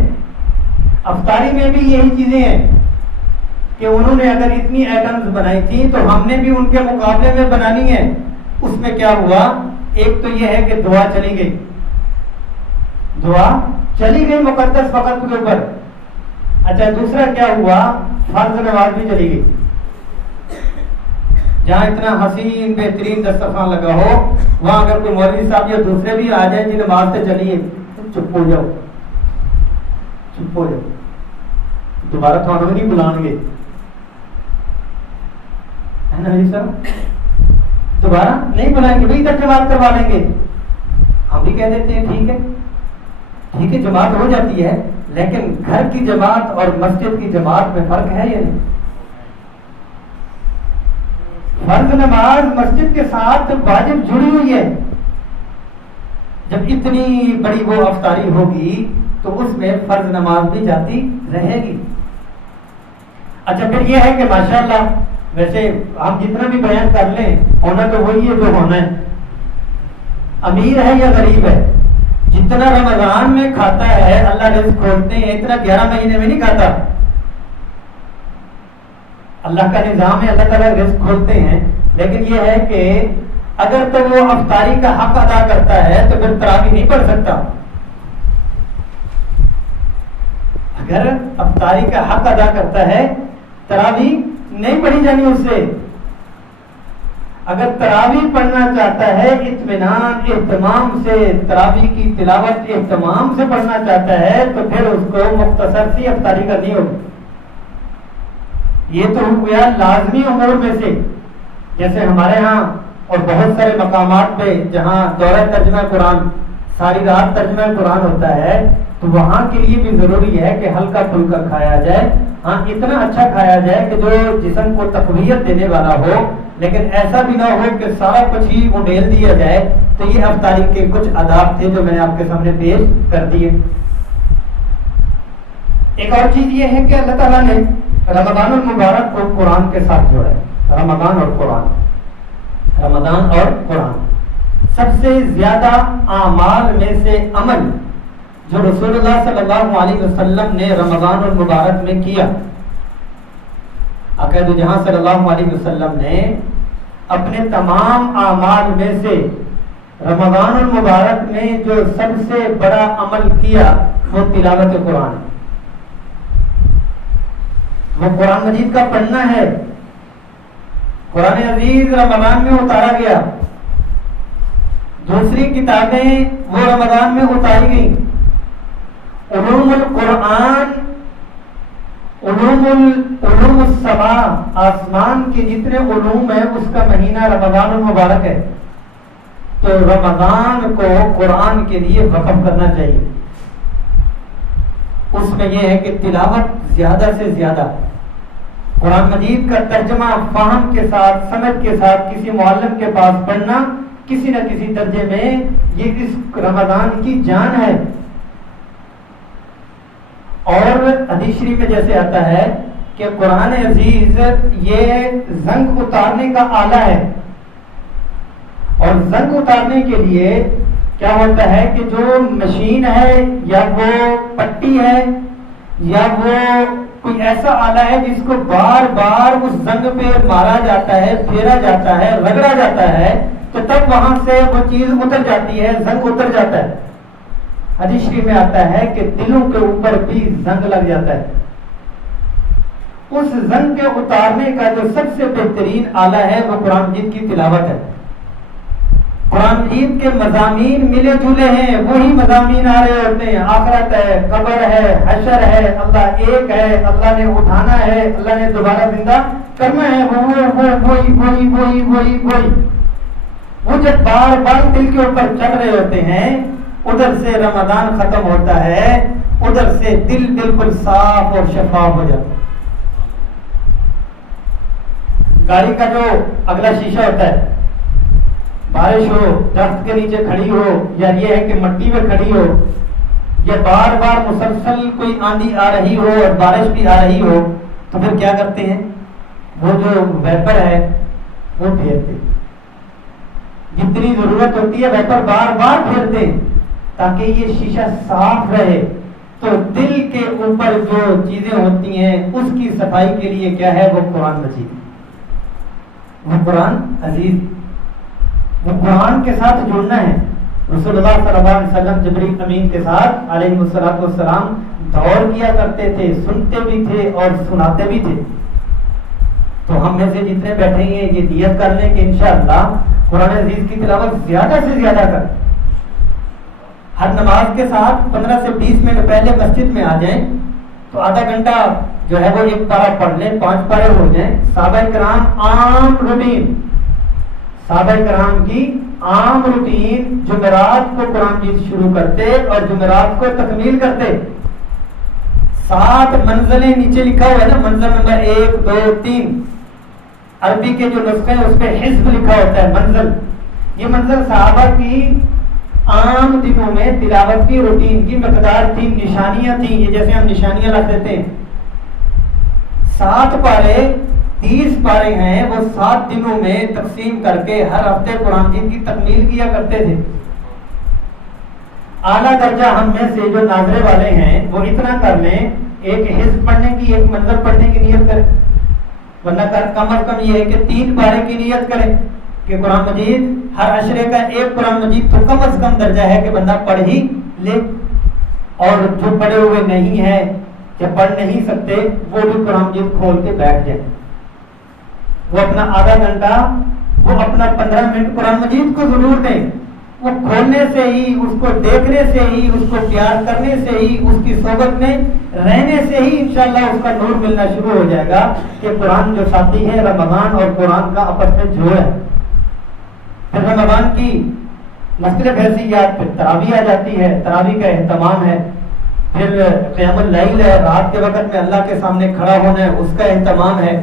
افطاری میں بھی یہی چیزیں ہیں کہ انہوں نے اگر اتنی آئٹمز بنائی تھی تو ہم نے بھی ان کے مقابلے میں بنانی ہے. اس میں کیا ہوا؟ ایک تو یہ ہے کہ دعا چلی گئی، دعا چلی گئی مقدس وقت کے اوپر. اچھا، دوسرا کیا ہوا؟ فرض نماز بھی چلی گئی. جہاں اتنا حسین بہترین دسترخوان لگا ہو وہاں اگر کوئی مولوی صاحب یا دوسرے بھی آ جائیں جی نماز سے چلیے، چپ ہو جاؤ، چپ ہو جاؤ، دوبارہ تھانوں نہیں بلائیں گے، ہے نا جی صاحب؟ دوبارہ نہیں بلائیں گے، وہی تک جماعت کروا لیں گے. ہم بھی کہہ دیتے ہیں ٹھیک ہے، ٹھیک ہے، جماعت ہو جاتی ہے، لیکن گھر کی جماعت اور مسجد کی جماعت میں فرق ہے یا نہیں؟ فرض نماز مسجد کے ساتھ واجب جڑی ہوئی ہے. جب اتنی بڑی وہ افطاری ہوگی تو اس میں فرض نماز بھی جاتی رہے گی. اچھا، پھر یہ ہے کہ ماشاءاللہ ویسے ہم جتنا بھی بیان کر لیں ہونا تو وہی ہے جو ہونا ہے. امیر ہے یا غریب ہے، جتنا رمضان میں کھاتا ہے اللہ رزق کھولتے ہیں، اتنا 11 مہینے میں نہیں کھاتا. اللہ کا نظام ہے، اللہ تعالیٰ رزق کھولتے ہیں. لیکن یہ ہے کہ اگر تو وہ افطاری کا حق ادا کرتا ہے تو پھر تراویح نہیں پڑھ سکتا. اگر افطاری کا حق ادا کرتا ہے تراویح نہیں پڑھی جانی اس سے. اگر تراویح پڑھنا چاہتا ہے اطمینان اہتمام سے، تراویح کی تلاوت اہتمام سے پڑھنا چاہتا ہے تو پھر اس کو مختصر سی افطاری کرنی ہوگی. یہ تو ہوا لازمی امور میں سے. جیسے ہمارے ہاں اور بہت سارے مقامات پہ جہاں دورہ ترجمہ قرآن ساری رات ترجمہ قرآن ہوتا ہے تو وہاں کے لیے بھی ضروری ہے کہ ہلکا پھلکا کھایا جائے. ہاں، اتنا اچھا کھایا جائے کہ جو جسم کو تقویت دینے والا ہو، لیکن ایسا بھی نہ ہو کہ سارا کچھ ہی اڈیل دیا جائے. تو یہ افطاری کے کچھ آداب تھے جو میں نے آپ کے سامنے پیش کر دیے. ایک اور چیز یہ ہے کہ اللہ تعالیٰ نے رمضان المبارک کو قرآن کے ساتھ جوڑا ہے. رمضان اور قرآن، رمضان اور قرآن. سب سے زیادہ اعمال میں سے عمل جو رسول اللہ صلی اللہ علیہ وسلم نے رمضان المبارک میں کیا، عقائد جہاں صلی اللہ علیہ وسلم نے اپنے تمام اعمال میں سے رمضان المبارک میں جو سب سے بڑا عمل کیا وہ تلاوت قرآن. وہ قرآن مجید کا پڑھنا ہے، قرآن عزیز رمضان میں اتارا گیا، دوسری کتابیں وہ رمضان میں اتاری گئیں. علوم القرآن، علوم السماء، آسمان کے جتنے علوم ہیں اس کا مہینہ رمضان المبارک ہے. تو رمضان کو قرآن کے لیے وقف کرنا چاہیے. اس میں یہ ہے کہ تلاوت زیادہ سے زیادہ، قرآن مجید کا ترجمہ فہم کے ساتھ، سمجھ کے ساتھ کسی معلم کے پاس پڑھنا کسی نہ کسی درجے میں یہ اس رمضان کی جان ہے. اور حدیث شریف میں جیسے آتا ہے کہ قرآن عزیز یہ زنگ اتارنے کا آلہ ہے. اور زنگ اتارنے کے لیے کیا ہوتا ہے کہ جو مشین ہے یا وہ پٹی ہے یا وہ کوئی ایسا آلہ ہے جس کو بار بار اس زنگ پہ مارا جاتا ہے، پھیرا جاتا ہے، رگڑا جاتا ہے، تو تب وہاں سے وہ چیز اتر جاتی ہے، زنگ اتر جاتا ہے. حدیث شریف میں آتا ہے کہ دلوں کے اوپر بھی زنگ لگ جاتا ہے. اس زنگ کے اتارنے کا جو سب سے بہترین آلہ ہے وہ قرآن مجید کی تلاوت ہے. قرآن مجید کے مضامین ملے جلے ہیں، وہی مضامین آ رہے ہوتے ہیں. آخرت ہے، قبر ہے، حشر ہے، اللہ ایک ہے، اللہ نے اٹھانا ہے، اللہ نے دوبارہ زندہ کرنا ہے، وہی وہ جب بار بار دل کے اوپر چڑھ رہے ہوتے ہیں، ادھر سے رمضان ختم ہوتا ہے، ادھر سے دل بالکل صاف اور شفاف ہو جاتا ہے. گاڑی کا جو اگلا شیشہ ہوتا ہے، بارش ہو، درخت کے نیچے کھڑی ہو، یا یہ ہے کہ مٹی میں کھڑی ہو، یا بار بار مسلسل کوئی آندھی آ رہی ہو اور بارش بھی آ رہی ہو، تو پھر کیا کرتے ہیں؟ وہ جو ویپر ہے وہ پھیرتے، جتنی ضرورت ہوتی ہے ویپر بار بار پھیرتے تاکہ یہ شیشہ صاف رہے. تو دل کے اوپر جو چیزیں ہوتی ہیں اس کی صفائی کے لیے کیا ہے؟ وہ قرآن مجید، وہ قرآن عزیز، وہ قرآن کے ساتھ جڑنا ہے. رسول اللہ صلی اللہ علیہ وسلم جبریل امین کے ساتھ علیہ الصلوۃ والسلام دور کیا کرتے تھے، سنتے بھی تھے اور سناتے بھی تھے. تو ہم میں سے جتنے بیٹھے ہیں یہ نیت کر لیں کہ انشاءاللہ قرآن عزیز کی تلاوت زیادہ سے زیادہ کریں. ہر نماز کے ساتھ 15 سے 20 منٹ پہلے مسجد میں آ جائیں تو آدھا گھنٹہ جو ہے وہ ایک پارہ پڑھ لیں، 5 پارے ہو جائیں. صحابہ کرام عام روٹین، صحابہ کرام کی عام روٹین جمعرات کو قرآن مجید شروع کرتے اور جمعرات کو تکمیل کرتے. 7 منزلیں نیچے لکھا ہوا ہے نا، منزل نمبر 1 2 3، عربی کے جو نسخے ہیں اس پہ حزب لکھا ہوتا ہے، منزل. یہ منزل صحابہ کی عام دنوں میں تلاوت کی روٹین کی مقدار تھی، نشانیاں تھیں. یہ جیسے ہم نشانیاں رکھ دیتے ہیں، 7 پارے 30 پارے ہیں، وہ 7 دنوں میں تقسیم کر کے ہر ہفتے قرآن مجید کی تکمیل کیا کرتے تھے. اعلیٰ درجہ ہم میں سے جو ناظرے والے ہیں وہ اتنا کر لیں، ایک حزب پڑھنے کی، ایک منظر پڑھنے کی نیت کریں، ورنہ کم از کم یہ ہے کہ 3 پارے کی نیت کریں کہ قرآن مجید ہر عشرے کا ایک قرآن مجید تو کم از کم درجہ ہے کہ بندہ پڑھ ہی لے. اور جو پڑھے ہوئے نہیں ہیں یا پڑھ نہیں سکتے وہ بھی قرآن مجید کھول کے بیٹھ جائیں. وہ اپنا آدھا گھنٹہ، وہ اپنا 15 منٹ قرآن مجید کو ضرور دیں. وہ کھولنے سے ہی، اس کو دیکھنے سے ہی، اس کو پیار کرنے سے ہی، اس کی صحبت میں رہنے سے ہی انشاءاللہ اس کا نور ملنا شروع ہو جائے گا کہ قرآن جو ساتھی ہے رمضان اور قرآن کا آپس میں جو ہے. پھر رمضان کی مختلف حیثیات، پھر تراویح آ جاتی ہے، تراویح کا اہتمام ہے، پھر قیام اللیل ہے، رات کے وقت میں اللہ کے سامنے کھڑا ہونا ہے، اس کا اہتمام ہے.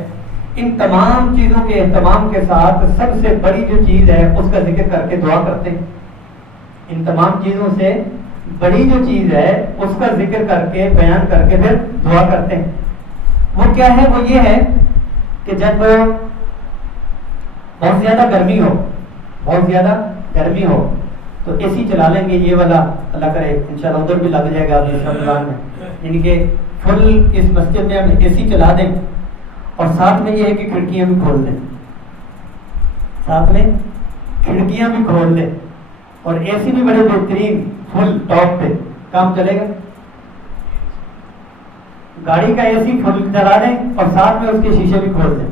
ان تمام چیزوں کے اہتمام کے ساتھ سب سے بڑی جو چیز ہے اس کا ذکر کر کے دعا کرتے ہیں. ان تمام چیزوں سے بڑی جو چیز ہے اس کا ذکر کر کے، بیان کر کے پھر دعا کرتے ہیں. وہ کیا ہے؟ وہ یہ ہے کہ جب بہت زیادہ گرمی ہو، بہت زیادہ گرمی ہو تو اے سی چلا لیں گے. یہ والا اللہ کرے انشاءاللہ ادھر بھی لگ جائے گا اس رمضان میں، یعنی کہ فل اس مسجد میں ہم اے سی چلا دیں اور ساتھ میں یہ ہے کہ کھڑکیاں بھی کھول دیں، ساتھ میں کھڑکیاں بھی کھول دیں اور اے سی بھی بڑے بہترین فل ٹاپ پہ کام چلے گا. گاڑی کا اے سی فل چلا دیں اور ساتھ میں اس کے شیشے بھی کھول دیں.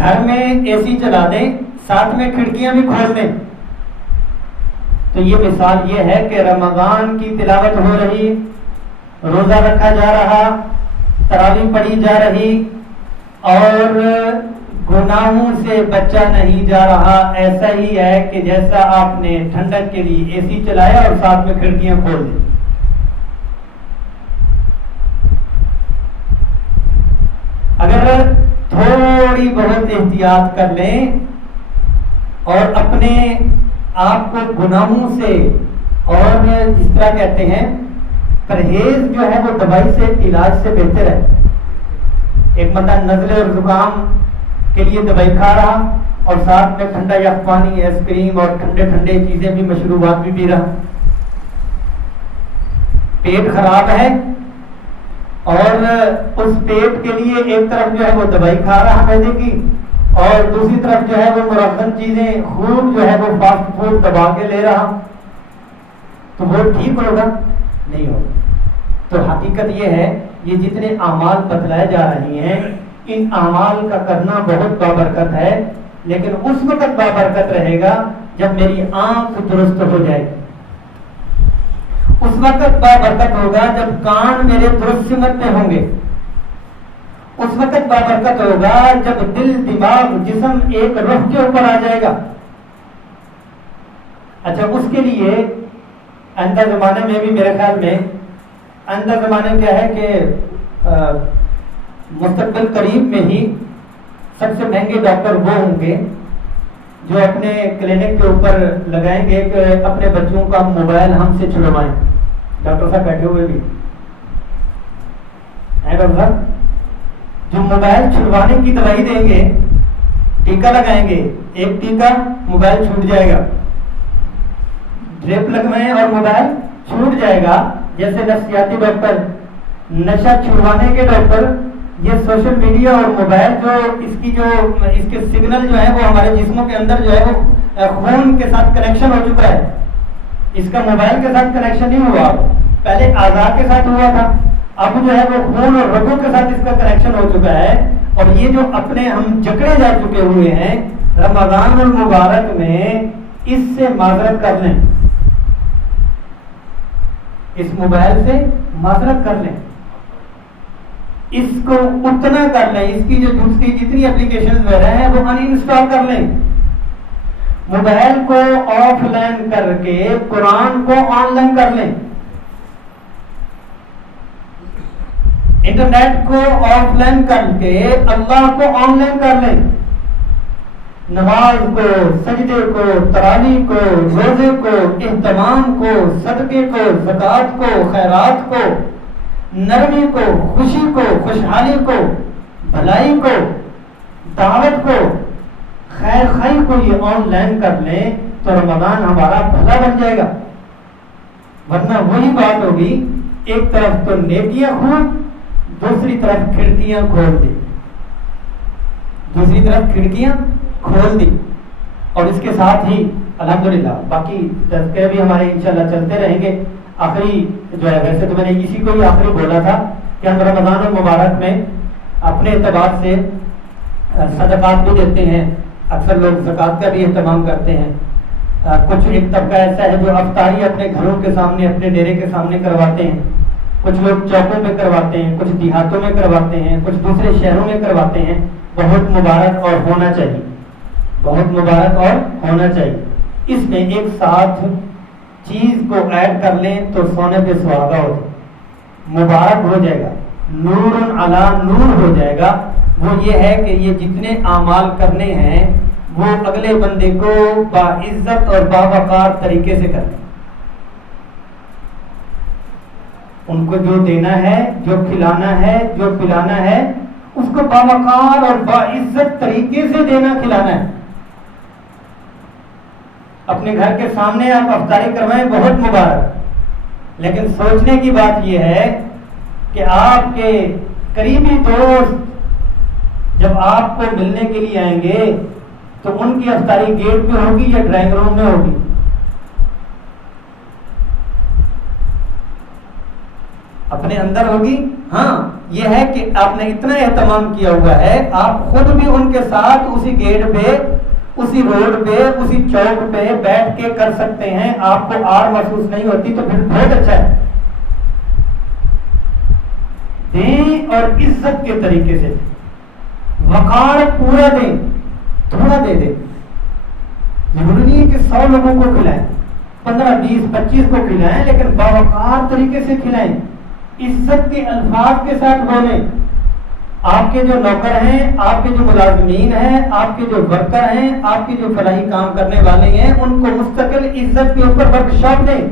گھر میں اے سی چلا دیں، ساتھ میں کھڑکیاں بھی کھول دیں. تو یہ مثال یہ ہے کہ رمضان کی تلاوت ہو رہی، روزہ رکھا جا رہا، تراویح پڑھی جا رہی اور گناہوں سے بچا نہیں جا رہا. ایسا ہی ہے کہ جیسا آپ نے ٹھنڈک کے لیے اے سی چلایا اور ساتھ میں کھڑکیاں کھول دی. اگر تھوڑی بہت احتیاط کر لیں اور اپنے آپ کو گناہوں سے، اور جس طرح کہتے ہیں پرہیز جو ہے وہ دوائی سے، علاج سے بہتر ہے. ایک بندہ نزلے اور زکام کے لیے دوائی کھا رہا اور ساتھ میں ٹھنڈا یا پانی، آئس کریم اور ٹھنڈے ٹھنڈے چیزیں بھی، مشروبات بھی پی رہا. پیٹ خراب ہے اور اس پیٹ کے لیے ایک طرف جو ہے وہ دوائی کھا رہا معدے کی، اور دوسری طرف جو ہے وہ مرغن چیزیں خوب جو ہے وہ فاسٹ فوڈ دبا کے لے رہا. تو وہ ٹھیک ہوگا؟ نہیں ہوگا. تو حقیقت یہ ہے، یہ جتنے اعمال بتلائے جا رہے ہیں، ان اعمال کا کرنا بہت بابرکت ہے، لیکن اس وقت بابرکت رہے گا جب میری آنکھ درست ہو جائے گی. اس وقت بابرکت ہوگا جب کان میرے درست سمت میں ہوں گے. اس وقت بابرکت ہوگا جب دل، دماغ، جسم ایک روح کے اوپر آ جائے گا. اچھا، اس کے لیے آئندہ زمانے میں بھی، میرے خیال میں آئندہ زمانے کیا ہے کہ مستقبل قریب میں ہی سب سے مہنگے ڈاکٹر وہ ہوں گے جو اپنے کلینک کے اوپر لگائیں گے کہ اپنے بچوں کا موبائل ہم سے چھڑوائیں. ڈاکٹر صاحب بیٹھے ہوئے بھی ہیں، ڈاکٹر صاحب جو موبائل چھڑوانے کی دوائی دیں گے، ٹیکا لگائیں گے، ایک ٹیکا موبائل چھوٹ جائے گا، ڈریپ لگوائیں اور موبائل چھوٹ جائے گا. جیسے نفسیاتی ڈاکٹر، نشہ چھڑوانے کے ڈاکٹر، یہ سوشل میڈیا اور موبائل جو اس کے سگنل جو ہے وہ ہمارے جسموں کے اندر جو ہے وہ خون کے ساتھ کنیکشن ہو چکا ہے. اس کا موبائل کے ساتھ کنیکشن نہیں ہوا، پہلے اعضاء کے ساتھ ہوا تھا، اب جو ہے وہ خون اور رگوں کے ساتھ اس کا کنیکشن ہو چکا ہے. اور یہ جو اپنے ہم جکڑے جا چکے ہوئے ہیں، رمضان المبارک میں اس سے معذرت کر لیں، اس موبائل سے معذرت کر لیں، اس کو اتنا کر لیں، اس کی جو دوسری جتنی اپلیکیشن وغیرہ ہیں وہ ان انسٹال کر لیں. موبائل کو آف لائن کر کے قرآن کو آن لائن کر لیں، انٹرنیٹ کو آف لائن کر کے اللہ کو آن لائن کر لیں. نماز کو، سجدے کو، تراویح کو، روزے کو، اہتمام کو، صدقے کو، زکوٰۃ کو، خیرات کو، نرمی کو، خوشی کو، خوشحالی کو، بھلائی کو، دعوت کو، خیر خائی کو یہ آن لائن کر لیں تو رمضان ہمارا بھلا بن جائے گا. ورنہ وہی بات ہوگی، ایک طرف تو نیکیاں خوب، دوسری طرف کھڑکیاں کھول دی، دوسری طرف کھڑکیاں کھول دی. اور اس کے ساتھ ہی الحمدللہ باقی تذکرے بھی ہمارے انشاءاللہ چلتے رہیں گے. آخری جو ہے، ویسے تو میں نے اسی کو ہی آخری بولا تھا کہ ہم رمضان المبارک میں اپنے اعتبار سے صدقات بھی دیتے ہیں، اکثر لوگ زکوٰۃ کا بھی اہتمام کرتے ہیں. کچھ ایک طبقہ ایسا ہے جو افطاری اپنے گھروں کے سامنے، اپنے ڈیرے کے سامنے کرواتے ہیں، کچھ لوگ چوکوں میں کرواتے ہیں، کچھ دیہاتوں میں کرواتے ہیں، کچھ دوسرے شہروں میں کرواتے ہیں. بہت مبارک اور ہونا چاہیے، بہت مبارک اور ہونا چاہیے. اس میں ایک ساتھ چیز کو ایڈ کر لیں تو سونے پہ سہاگا ہو جائے، مبارک ہو جائے گا، نور علی نور ہو جائے گا. وہ یہ ہے کہ یہ جتنے اعمال کرنے ہیں وہ اگلے بندے کو باعزت اور باوقار طریقے سے کریں. ان کو جو دینا ہے، جو کھلانا ہے، جو پلانا ہے، اس کو باوقار اور باعزت طریقے سے دینا، کھلانا ہے. اپنے گھر کے سامنے آپ افطاری کروائیں، بہت مبارک. لیکن سوچنے کی بات یہ ہے کہ آپ کے قریبی دوست جب آپ کو ملنے کے لیے آئیں گے تو ان کی افطاری گیٹ پہ ہوگی یا ڈرائنگ روم میں ہوگی؟ اپنے اندر ہوگی. ہاں یہ ہے کہ آپ نے اتنا اہتمام کیا ہوا ہے, آپ خود بھی ان کے ساتھ اسی گیٹ پہ, اسی روڈ پہ, اسی چوک پہ بیٹھ کے کر سکتے ہیں, آپ کو آر محسوس نہیں ہوتی, تو پھر بہت اچھا ہے. دیں اور عزت کے طریقے سے, وقار پورا دیں, تھوڑا دے دیں. ضروری نہیں ہے کہ 100 لوگوں کو کھلائیں, 15 20 25 کو کھلائیں, لیکن باوقار طریقے سے کھلائیں, عزت کے الفاظ کے ساتھ بولیں. آپ کے جو نوکر ہیں, آپ کے جو ملازمین ہیں, آپ کے جو ورکر ہیں, آپ کے جو فلاحی کام کرنے والے ہیں, ان کو مستقل عزت کے اوپر ورک شاپ دیں.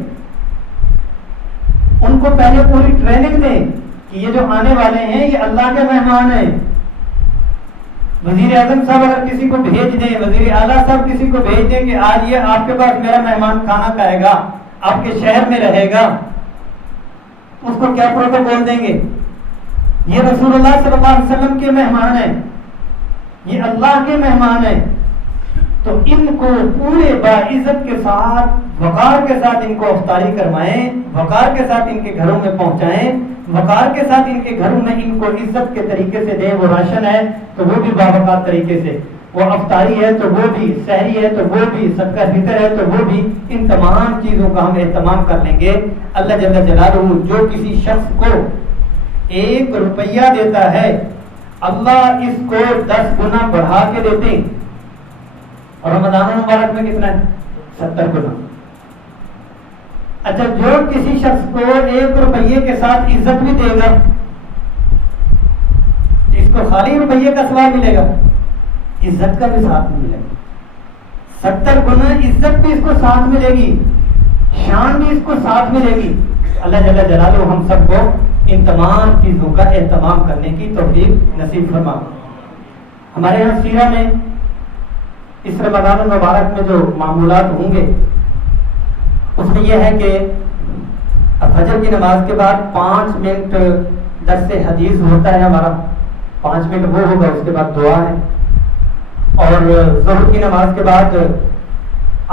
ان کو پہلے پوری ٹریننگ دیں کہ یہ جو آنے والے ہیں یہ اللہ کے مہمان ہیں. وزیر اعظم صاحب اگر کسی کو بھیج دیں, وزیر اعلیٰ صاحب کسی کو بھیج دیں کہ آج یہ آپ کے پاس میرا مہمان کھانا کھائے گا, آپ کے شہر میں رہے گا, اس کو کیا پروٹوکول دیں گے؟ یہ رسول اللہ صلی اللہ علیہ وسلم کے مہمان ہیں, یہ اللہ کے مہمان ہیں. تو ان کو پورے باعزت کے ساتھ, وقار کے ساتھ ان کو افطاری کروائیں, وقار کے ساتھ ان کے گھروں میں پہنچائیں, وقار کے ساتھ ان کے گھروں میں ان کو عزت کے طریقے سے دیں. وہ راشن ہے تو وہ بھی باوقار طریقے سے, وہ افطاری ہے تو وہ بھی, سحری ہے تو وہ بھی, صدقہ فطر ہے تو وہ بھی. ان تمام چیزوں کا ہم اہتمام کر لیں گے. اللہ جل جلالہ جو کسی شخص کو 1 روپیہ دیتا ہے, اللہ اس کو 10 گنا بڑھا کے دیتے ہیں. اور رمضان مبارک میں کتنا ہے؟ 70 گنا. اچھا, جو کسی شخص کو 1 روپیے کے ساتھ عزت بھی دے گا, اس کو خالی روپیے کا ثواب ملے گا, عزت کا بھی ساتھ ملے گا. 70 گنا عزت بھی اس کو ساتھ ملے گی, شان بھی اس کو ساتھ ملے گی. اللہ جل جلالہ ہم سب کو ان تمام چیزوں کا اہتمام کرنے کی توفیق نصیب فرما. ہمارے یہاں سیرہ میں اس رمضان المبارک میں جو معمولات ہوں گے, اس میں یہ ہے کہ فجر کی نماز کے بعد 5 منٹ درس حدیث ہوتا ہے ہمارا, 5 منٹ وہ ہوگا, اس کے بعد دعا ہے. اور ظہر کی نماز کے بعد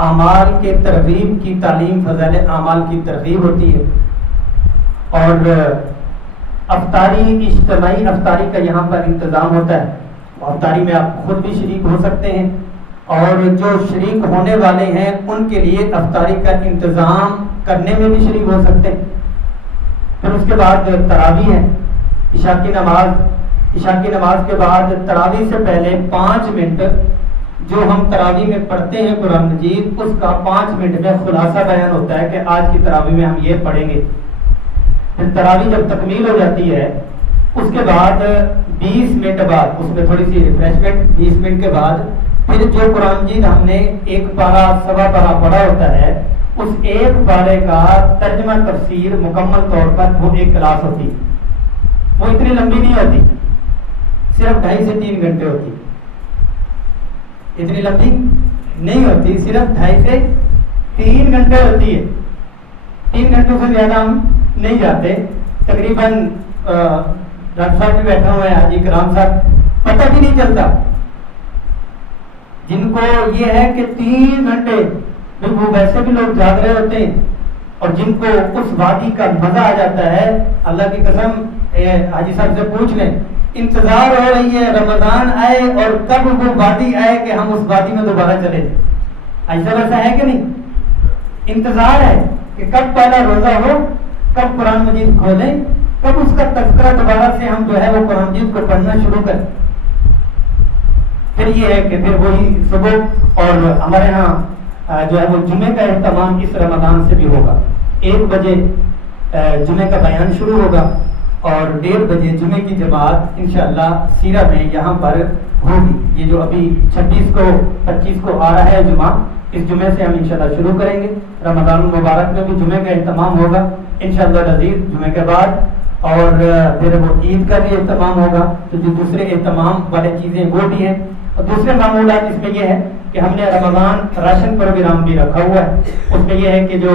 اعمال کے ترغیب کی تعلیم, فضائل اعمال کی ترغیب ہوتی ہے. اور افطاری, اجتماعی افطاری کا یہاں پر انتظام ہوتا ہے. افطاری میں آپ خود بھی شریک ہو سکتے ہیں, اور جو شریک ہونے والے ہیں ان کے لیے افطاری کا انتظام کرنے میں بھی شریک ہو سکتے ہیں. پھر اس کے بعد تراویح ہے, عشاء کی نماز کے بعد تراویح سے پہلے 5 منٹ جو ہم تراویح میں پڑھتے ہیں قرآن مجید, اس کا 5 منٹ میں خلاصہ بیان ہوتا ہے کہ آج کی تراویح میں ہم یہ پڑھیں گے. پھر تراویح جب تکمیل ہو جاتی ہے, اس کے بعد 20 منٹ بعد, اس میں تھوڑی سی ریفریشمنٹ, 20 منٹ کے بعد پھر جو قرآن مجید ہم نے 1 پارہ سوا پارہ پڑھا ہوتا ہے, اس 1 پارے کا ترجمہ تفسیر مکمل طور پر وہ 1 کلاس ہوتی. وہ اتنی لمبی نہیں ہوتی, صرف 2.5 سے 3 گھنٹے ہوتی. اتنی لمبی نہیں ہوتی, صرف 2.5 سے 3 گھنٹے ہوتی ہے. 3 گھنٹوں سے زیادہ ہم نہیں جاتے. تقریباً ڈاکٹر صاحب بھی بیٹھا ہوا ہے, حاجی کرام صاحب, پتہ بھی نہیں چلتا. جن کو یہ ہے کہ 3 گھنٹے, وہ ویسے بھی لوگ جاگ رہے ہوتے ہیں, اور جن کو اس وادی کا مزہ آ جاتا ہے, اللہ کی قسم حاجی صاحب سے پوچھ لیں, انتظار ہو رہی ہے رمضان آئے اور کب وہ وادی آئے کہ ہم اس وادی میں دوبارہ چلے. ایسا ویسا ہے کہ نہیں؟ انتظار ہے کہ کب پہلا روزہ ہو, کب قرآن مجید کھولیں, کب اس کا تذکرہ دوبارہ سے ہم جو ہے وہ قرآن مجید کو پڑھنا شروع کریں. پھر یہ ہے کہ پھر وہی صبح, اور ہمارے ہاں جو ہے وہ جمعے کا اہتمام اس رمضان سے بھی ہوگا. 1 بجے جمعے کا بیان شروع ہوگا, اور 1:30 بجے جمعے کی جماعت انشاءاللہ سیرہ میں یہاں پر ہوگی. یہ جو ابھی 26 کو 25 کو آ رہا ہے جمعہ, اس جمعے سے ہم انشاءاللہ شروع کریں گے. رمضان المبارک میں بھی جمعے کا اہتمام ہوگا انشاءاللہ العزیز جمعے کے بعد, اور پھر وہ عید کا بھی اہتمام ہوگا. تو جو دوسرے اہتمام والے چیزیں وہ بھی ہیں. اور دوسرے معمولات اس میں یہ ہے کہ ہم نے رمضان راشن پروگرام بھی رکھا ہوا ہے. اس میں یہ ہے کہ جو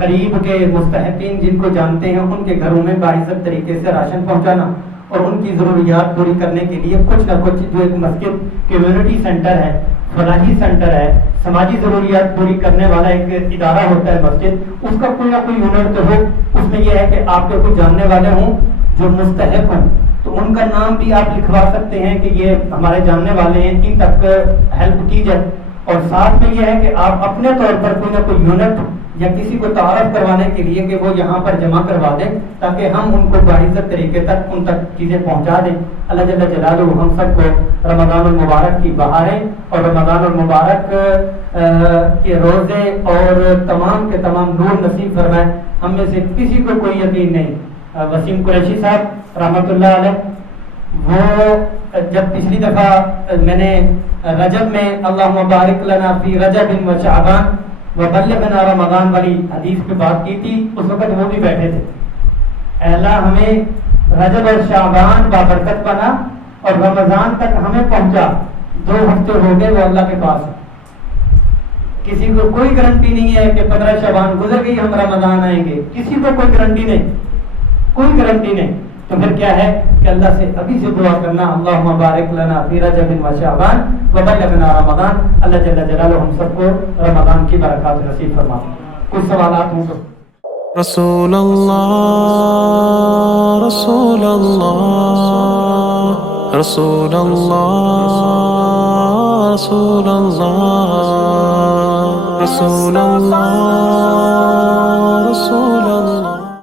قریب کے مستحقین جن کو جانتے ہیں ان کے گھروں میں باعزت طریقے سے راشن پہنچانا, اور ان کی ضروریات پوری کرنے کے لیے کچھ نہ کچھ جو ایک مسجد کمیونٹی سینٹر ہے, فلاحی سینٹر ہے, سماجی ضروریات پوری کرنے والا ایک ادارہ ہوتا ہے مسجد, اس کا کوئی نہ کوئی یونٹ تو ہو, اس اس میں یہ ہے کہ آپ کے کچھ جاننے والے ہوں جو مستحق ہوں تو ان کا نام بھی آپ لکھوا سکتے ہیں کہ یہ ہمارے جاننے والے ہیں، ان تک ہیلپ کی جائے. اور ساتھ میں یہ ہے کہ آپ اپنے طور پر کوئی نہ کوئی یونٹ یا کسی کو تعارف کروانے کے لیے کہ وہ یہاں پر جمع کروا دیں تاکہ ہم ان کو باعزت طریقے تک ان تک چیزیں پہنچا دیں. اللہ جل جلالہ ہم سب کو رمضان المبارک کی بہاریں اور رمضان المبارک کے روزے اور تمام کے تمام نور نصیب فرمائیں. ہم میں سے کسی کو کوئی یقین نہیں. وسیم قریشی صاحب رحمۃ اللہ علیہ، وہ جب پچھلی دفعہ میں نے رجب میں اللہم بارک لنا فی رجب و شعبان وبلغنا رمضان والی حدیث پہ بات کی تھی، اس وقت وہ بھی بیٹھے تھے. اے اللہ ہمیں رجب اور شعبان بابرکت بنا اور رمضان تک ہمیں پہنچا. 2 ہفتے ہو گئے وہ اللہ کے پاس ہے. کسی کو کوئی گارنٹی نہیں ہے کہ 15 شعبان گزر گئی ہم رمضان آئیں گے، کسی کو کوئی گارنٹی نہیں، کوئی گارنٹی نہیں. تو پھر کیا ہے کہ اللہ سے ابھی سے دعا کرنا اللہم بارک لنا فی رجب و شعبان وبلغنا رمضان. اللہ جل جلالہ ہم سب کو رمضان کی برکات نصیب فرما. کچھ سوالات ہوں تو رسول اللہ رسول اللہ رسول اللہ رسول اللہ رسول اللہ